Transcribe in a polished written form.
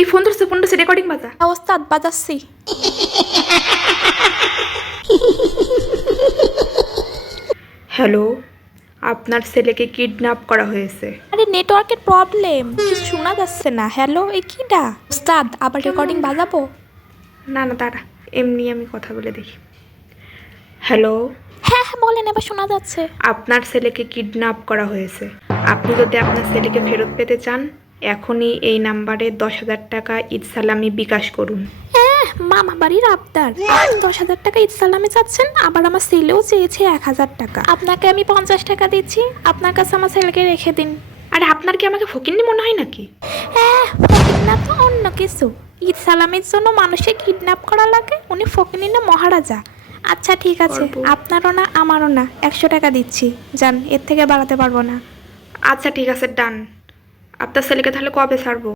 এই ফোন ধরছে রেকর্ডিং বাজা। ওস্তাদ বাজাচ্ছি। হ্যালো, আপনার ছেলেকে কিডন্যাপ করা হয়েছে। আরে নেটওয়ার্কের প্রবলেম, কিছু শোনা যাচ্ছে না। হ্যালো, এই কিডা? ওস্তাদ আবার রেকর্ডিং বাজাবো? না না দাঁড়া, এমনি আমি কথা বলে দেখি। হ্যালো, হ্যাঁ হ্যাঁ বলেন, এবার শোনা যাচ্ছে। আপনার ছেলেকে কিডন্যাপ করা হয়েছে। আপনি যদি আপনার ছেলেকে ফেরত পেতে চান, এখনই এই নাম্বারে 10,000 টাকা ঈদ সালামি বিকাশ করুন। মামা বাড়ির আবদার 10,000 টাকা ঈদ সালামি চাচ্ছেন, আবার আমার ছেলেও চেয়েছে 1,000 টাকা। আপনাকে আমি 50 টাকা দিচ্ছি, আপনার কাছে আমার ছেলেকে রেখে দিন। আরে আপনার কি আমাকে ফকিন্নি মনে হয় নাকি? ফকির না তো অন্য কিছু। ঈদ সালামির জন্য মানুষকে কিডন্যাপ করা লাগে, উনি ফকিনি না মহারাজা। আচ্ছা ঠিক আছে, আপনারও না আমারও না, 100 টাকা দিচ্ছি, যান, এর থেকে বাড়াতে পারবো না। আচ্ছা ঠিক আছে, ডান। আপনার ছেলেকে তাহলে কবে ছাড়বো?